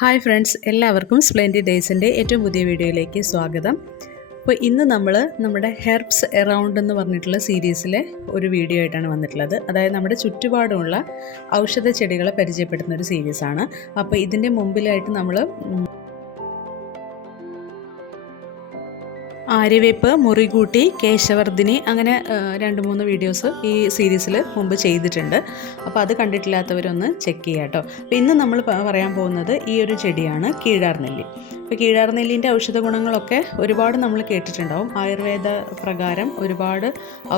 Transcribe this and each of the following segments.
Hi friends, എല്ലാവർക്കും splendid ഡേയ്സിൻ്റെ ഏറ്റവും പുതിയ വീഡിയോയിലേക്ക് സ്വാഗതം. അപ്പോൾ ഇന്ന് നമ്മൾ നമ്മുടെ ഹെർബ്സ് എറൗണ്ട് എന്ന് പറഞ്ഞിട്ടുള്ള സീരീസിലെ ഒരു വീഡിയോ ആയിട്ടാണ് വന്നിട്ടുള്ളത്. അതായത് നമ്മുടെ ചുറ്റുപാടുമുള്ള ഔഷധ ചെടികളെ പരിചയപ്പെടുത്തുന്ന ഒരു സീരീസാണ്. അപ്പോൾ ഇതിൻ്റെ മുമ്പിലായിട്ട് നമ്മൾ ആര്യവേപ്പ്, മുറികൂട്ടി, കേശവർദ്ധിനി അങ്ങനെ 2-3 വീഡിയോസ് ഈ സീരീസിൽ മുമ്പ് ചെയ്തിട്ടുണ്ട്. അപ്പോൾ അത് കണ്ടിട്ടില്ലാത്തവരൊന്ന് ചെക്ക് ചെയ്യുക കേട്ടോ. അപ്പോൾ ഇന്ന് നമ്മൾ പറയാൻ പോകുന്നത് ഈ ഒരു ചെടിയാണ് കീഴാർനെല്ലി. അപ്പോൾ കീഴാർനെല്ലിൻ്റെ ഔഷധ ഗുണങ്ങളൊക്കെ ഒരുപാട് നമ്മൾ കേട്ടിട്ടുണ്ടാവും. ആയുർവേദ പ്രകാരം ഒരുപാട്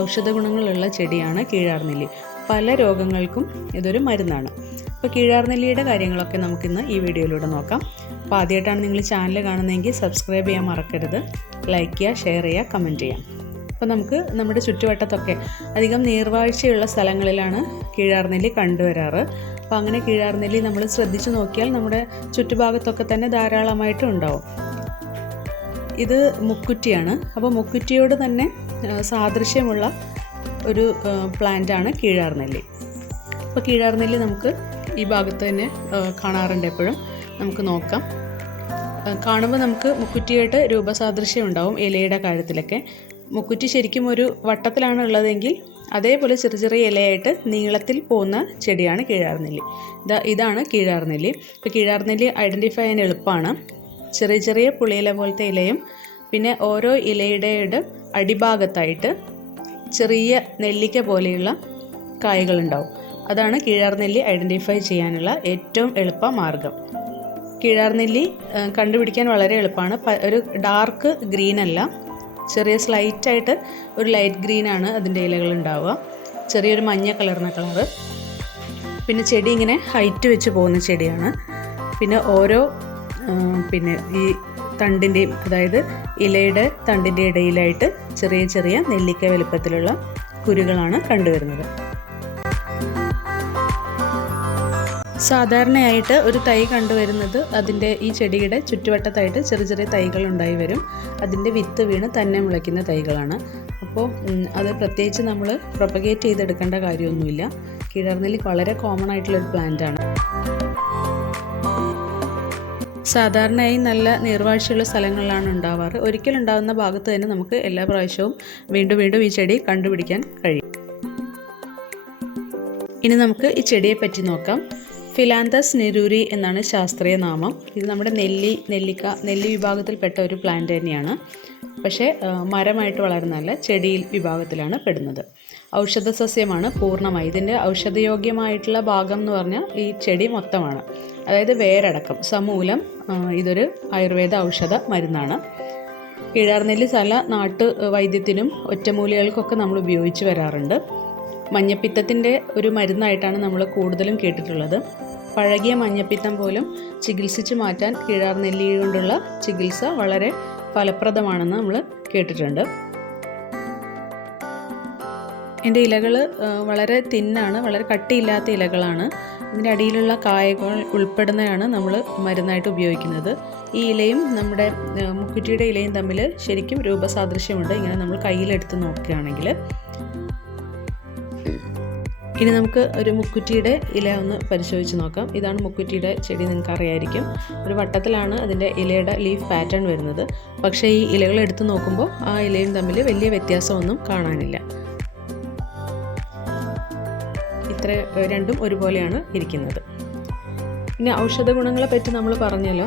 ഔഷധ ഗുണങ്ങളുള്ള ചെടിയാണ് കീഴാർനെല്ലി. പല രോഗങ്ങൾക്കും ഇതൊരു മരുന്നാണ്. അപ്പോൾ കീഴാർനെല്ലിയുടെ കാര്യങ്ങളൊക്കെ നമുക്കിന്ന് ഈ വീഡിയോയിലൂടെ നോക്കാം. അപ്പോൾ ആദ്യമായിട്ടാണ് നിങ്ങൾ ചാനൽ കാണുന്നതെങ്കിൽ സബ്സ്ക്രൈബ് ചെയ്യാൻ മറക്കരുത്. ലൈക്ക് ചെയ്യുക, ഷെയർ ചെയ്യുക, കമൻറ്റ് ചെയ്യാം. അപ്പോൾ നമുക്ക് നമ്മുടെ ചുറ്റുവട്ടത്തൊക്കെ അധികം നീർവാഴ്ചയുള്ള സ്ഥലങ്ങളിലാണ് കീഴാർനെല്ലി കണ്ടുവരാറ്. അപ്പോൾ അങ്ങനെ കീഴാർനെല്ലി നമ്മൾ ശ്രദ്ധിച്ചു നോക്കിയാൽ നമ്മുടെ ചുറ്റുഭാഗത്തൊക്കെ തന്നെ ധാരാളമായിട്ടും ഉണ്ടാവും. ഇത് മുക്കുറ്റിയാണ്. അപ്പോൾ മുക്കുറ്റിയോട് തന്നെ സാദൃശ്യമുള്ള ഒരു പ്ലാന്റാണ് കീഴാർനെല്ലി. അപ്പോൾ കീഴാർനെല്ലി നമുക്ക് ഈ ഭാഗത്ത് തന്നെ കാണാറുണ്ട്. എപ്പോഴും നമുക്ക് നോക്കാം. കാണുമ്പോൾ നമുക്ക് മുക്കുറ്റിയായിട്ട് രൂപസാദൃശ്യം ഉണ്ടാവും ഇലയുടെ കാര്യത്തിലൊക്കെ. മുക്കുറ്റി ശരിക്കും ഒരു വട്ടത്തിലാണ് ഉള്ളതെങ്കിൽ അതേപോലെ ചെറിയ ചെറിയ ഇലയായിട്ട് നീളത്തിൽ പോകുന്ന ചെടിയാണ് കീഴാർനെല്ലി. ഇതാണ് കീഴാർനെല്ലി. ഇപ്പോൾ കീഴാർനെല്ലി ഐഡൻറ്റിഫൈ ചെയ്യാൻ എളുപ്പമാണ്. ചെറിയ ചെറിയ പുളിയില പോലത്തെ ഇലയും പിന്നെ ഓരോ ഇലയുടെ അടിഭാഗത്തായിട്ട് ചെറിയ നെല്ലിക്ക പോലെയുള്ള കായകളുണ്ടാവും. അതാണ് കീഴാർനെല്ലി ഐഡൻറ്റിഫൈ ചെയ്യാനുള്ള ഏറ്റവും എളുപ്പ മാർഗം. കീഴാർനെല്ലി കണ്ടുപിടിക്കാൻ വളരെ എളുപ്പമാണ്. ഒരു ഡാർക്ക് ഗ്രീൻ അല്ല, ചെറിയ സ്ലൈറ്റായിട്ട് ഒരു ലൈറ്റ് ഗ്രീനാണ് അതിൻ്റെ ഇലകൾ ഉണ്ടാവുക. ചെറിയൊരു മഞ്ഞ കളർന്ന കളറ്. പിന്നെ ചെടി ഇങ്ങനെ ഹൈറ്റ് വെച്ച് പോകുന്ന ചെടിയാണ്. പിന്നെ ഓരോ ഈ തണ്ടിൻ്റെയും, അതായത് ഇലയുടെ തണ്ടിൻ്റെ ഇടയിലായിട്ട് ചെറിയ ചെറിയ നെല്ലിക്ക വലുപ്പത്തിലുള്ള കുരുകളാണ് കണ്ടുവരുന്നത്. സാധാരണയായിട്ട് ഒരു തൈ കണ്ടുവരുന്നത് അതിൻ്റെ ഈ ചെടിയുടെ ചുറ്റുവട്ടത്തായിട്ട് ചെറിയ ചെറിയ തൈകൾ ഉണ്ടായി വരും. അതിൻ്റെ വിത്ത് വീണ് തന്നെ മുളയ്ക്കുന്ന തൈകളാണ്. അപ്പോൾ അത് പ്രത്യേകിച്ച് നമ്മൾ പ്രൊപ്പഗേറ്റ് ചെയ്തെടുക്കേണ്ട കാര്യമൊന്നുമില്ല. കീഴാർനെല്ലി വളരെ കോമൺ ആയിട്ടുള്ളൊരു പ്ലാന്റാണ്. സാധാരണയായി നല്ല നീർവാഴ്ചയുള്ള സ്ഥലങ്ങളിലാണ് ഉണ്ടാവാറ്. ഒരിക്കലുണ്ടാകുന്ന ഭാഗത്ത് തന്നെ നമുക്ക് എല്ലാ പ്രാവശ്യവും വീണ്ടും വീണ്ടും ഈ ചെടി കണ്ടുപിടിക്കാൻ കഴിയും. ഇനി നമുക്ക് ഈ ചെടിയെ പറ്റി നോക്കാം. ഫിലാന്തസ് നിരൂരി എന്നാണ് ശാസ്ത്രീയ നാമം. ഇത് നമ്മുടെ നെല്ലി വിഭാഗത്തിൽപ്പെട്ട ഒരു പ്ലാന്റ് തന്നെയാണ്. പക്ഷേ മരമായിട്ട് വളരുന്നതല്ല, ചെടി വിഭാഗത്തിലാണ് പെടുന്നത്. ഔഷധ സസ്യമാണ് പൂർണ്ണമായി. ഇതിൻ്റെ ഔഷധയോഗ്യമായിട്ടുള്ള ഭാഗം എന്ന് പറഞ്ഞാൽ ഈ ചെടി മൊത്തമാണ്, അതായത് വേരടക്കം സമൂലം. ഇതൊരു ആയുർവേദ ഔഷധ മരുന്നാണ്. കീഴാർനെല്ലി പല നാട്ടു വൈദ്യത്തിനും ഒറ്റമൂലികൾക്കൊക്കെ നമ്മൾ ഉപയോഗിച്ച് വരാറുണ്ട്. മഞ്ഞപ്പിത്തത്തിൻ്റെ ഒരു മരുന്നായിട്ടാണ് നമ്മൾ കൂടുതലും കേട്ടിട്ടുള്ളത്. പഴകിയ മഞ്ഞപ്പിത്തം പോലും ചികിത്സിച്ച് മാറ്റാൻ കീഴാർനെല്ലി കൊണ്ടുള്ള ചികിത്സ വളരെ ഫലപ്രദമാണെന്ന് നമ്മൾ കേട്ടിട്ടുണ്ട്. ഇതിൻ്റെ ഇലകൾ വളരെ തിന്നാണ്, വളരെ കട്ടിയില്ലാത്ത ഇലകളാണ്. ഇതിൻ്റെ അടിയിലുള്ള കായകൾ ഉൾപ്പെടുന്നതാണ് നമ്മൾ മരുന്നായിട്ട് ഉപയോഗിക്കുന്നത്. ഈ ഇലയും നമ്മുടെ മുക്കുറ്റിയുടെ ഇലയും തമ്മിൽ ശരിക്കും രൂപസാദൃശ്യമുണ്ട്. ഇങ്ങനെ നമ്മൾ കയ്യിലെടുത്ത് നോക്കുകയാണെങ്കിൽ. ഇനി നമുക്ക് ഒരു മുക്കുറ്റിയുടെ ഇല ഒന്ന് പരിശോധിച്ച് നോക്കാം. ഇതാണ് മുക്കുറ്റിയുടെ ചെടി, നിങ്ങൾക്ക് അറിയായിരിക്കും. ഒരു വട്ടത്തിലാണ് അതിൻ്റെ ഇലയുടെ ലീഫ് പാറ്റേൺ വരുന്നത്. പക്ഷേ ഈ ഇലകൾ എടുത്ത് നോക്കുമ്പോൾ ആ ഇലയും തമ്മിൽ വലിയ വ്യത്യാസമൊന്നും കാണാനില്ല. ഇത്ര രണ്ടും ഒരുപോലെയാണ് ഇരിക്കുന്നത്. പിന്നെ ഔഷധ ഗുണങ്ങളെ പറ്റി നമ്മൾ പറഞ്ഞല്ലോ.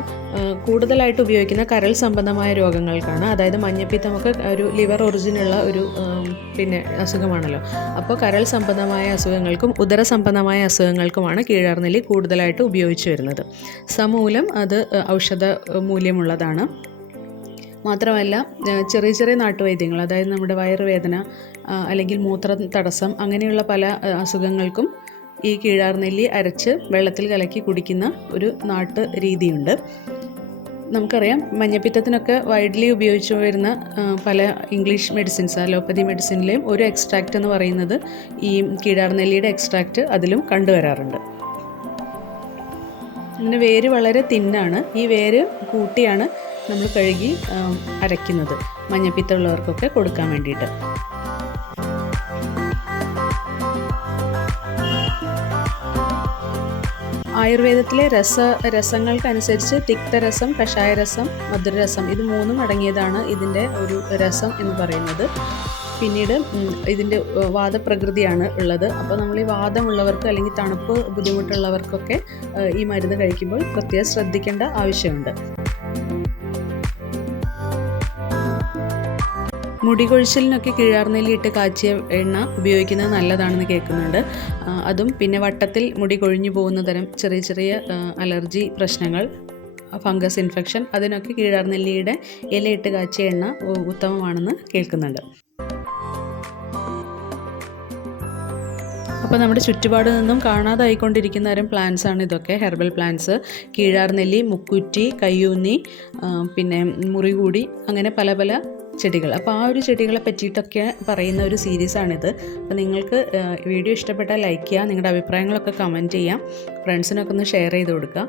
കൂടുതലായിട്ട് ഉപയോഗിക്കുന്ന കരൾ സംബന്ധമായ രോഗങ്ങൾക്കാണ്. അതായത് മഞ്ഞപ്പിത്തമൊക്കെ ഒരു ലിവർ ഒറിജിനുള്ള ഒരു അസുഖമാണല്ലോ. അപ്പോൾ കരൾ സംബന്ധമായ അസുഖങ്ങൾക്കും ഉദര സംബന്ധമായ അസുഖങ്ങൾക്കുമാണ് കീഴാർനെല്ലി കൂടുതലായിട്ട് ഉപയോഗിച്ച് വരുന്നത്. സമൂലം അത് ഔഷധ മൂല്യമുള്ളതാണ്. മാത്രമല്ല ചെറിയ ചെറിയ നാട്ടുവൈദ്യങ്ങൾ, അതായത് നമ്മുടെ വയറുവേദന അല്ലെങ്കിൽ മൂത്ര തടസ്സം അങ്ങനെയുള്ള പല അസുഖങ്ങൾക്കും ഈ കീഴാർനെല്ലി അരച്ച് വെള്ളത്തിൽ കലക്കി കുടിക്കുന്ന ഒരു നാട്ടു രീതിയുണ്ട്. നമുക്കറിയാം മഞ്ഞപ്പിത്തത്തിനൊക്കെ വൈഡ്ലി ഉപയോഗിച്ചു വരുന്ന പല ഇംഗ്ലീഷ് മെഡിസിൻസ്, അലോപ്പതി മെഡിസിനിലെയും ഒരു എക്സ്ട്രാക്റ്റ് എന്ന് പറയുന്നത് ഈ കീഴാർനെല്ലിയുടെ എക്സ്ട്രാക്റ്റ് അതിലും കണ്ടുവരാറുണ്ട്. അങ്ങനെ വേര് വളരെ തിന്നാണ്. ഈ വേര് കൂട്ടിയാണ് നമ്മൾ കഴുകി അരയ്ക്കുന്നത് മഞ്ഞപ്പിത്തമുള്ളവർക്കൊക്കെ കൊടുക്കാൻ വേണ്ടിയിട്ട്. ആയുർവേദത്തിലെ രസങ്ങൾക്കനുസരിച്ച് തിക്തരസം, കഷായരസം, മധുരരസം ഇത് മൂന്നും അടങ്ങിയതാണ് ഇതിൻ്റെ ഒരു രസം എന്ന് പറയുന്നത്. പിന്നീട് ഇതിൻ്റെ വാദപ്രകൃതിയാണ് ഉള്ളത്. അപ്പോൾ നമ്മൾ ഈ വാദമുള്ളവർക്ക് അല്ലെങ്കിൽ തണുപ്പ് ബുദ്ധിമുട്ടുള്ളവർക്കൊക്കെ ഈ മരുന്ന് കഴിക്കുമ്പോൾ പ്രത്യേകം ശ്രദ്ധിക്കേണ്ട ആവശ്യമുണ്ട്. മുടി കൊഴിച്ചിലിനൊക്കെ കിഴാർനെല്ലി ഇട്ട് കാച്ചിയ എണ്ണ ഉപയോഗിക്കുന്നത് നല്ലതാണെന്ന് കേൾക്കുന്നുണ്ട്. അതും പിന്നെ വട്ടത്തിൽ മുടി കൊഴിഞ്ഞു പോകുന്ന തരം ചെറിയ ചെറിയ അലർജി പ്രശ്നങ്ങൾ, ഫംഗസ് ഇൻഫെക്ഷൻ, അതിനൊക്കെ കിഴാർനെല്ലിയുടെ ഇലയിട്ട് കാച്ചിയ എണ്ണ ഉത്തമമാണെന്ന് കേൾക്കുന്നുണ്ട്. അപ്പോൾ നമ്മുടെ ചുറ്റുപാട് നിന്നും കാണാതായിക്കൊണ്ടിരിക്കുന്ന തരം പ്ലാന്റ്സ് ആണ് ഇതൊക്കെ. ഹെർബൽ പ്ലാന്റ്സ്, കീഴാർനെല്ലി, മുക്കുറ്റി, കയ്യൂന്നി, പിന്നെ മുറികൂടി, അങ്ങനെ പല പല ചെടികൾ. അപ്പോൾ ആ ഒരു ചെടികളെ പറ്റിയിട്ടൊക്കെ പറയുന്ന ഒരു സീരീസാണിത്. അപ്പോൾ നിങ്ങൾക്ക് വീഡിയോ ഇഷ്ടപ്പെട്ടാൽ ലൈക്ക് ചെയ്യുക, നിങ്ങളുടെ അഭിപ്രായങ്ങളൊക്കെ കമൻറ്റ് ചെയ്യാം, ഫ്രണ്ട്സിനൊക്കെ ഒന്ന് ഷെയർ ചെയ്ത് കൊടുക്കുക.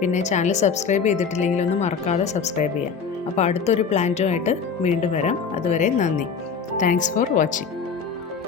പിന്നെ ചാനൽ സബ്സ്ക്രൈബ് ചെയ്തിട്ടില്ലെങ്കിൽ ഒന്ന് മറക്കാതെ സബ്സ്ക്രൈബ് ചെയ്യാം. അപ്പോൾ അടുത്തൊരു പ്ലാന്റുമായിട്ട് വീണ്ടും വരാം. അതുവരെ നന്ദി. Thanks for watching.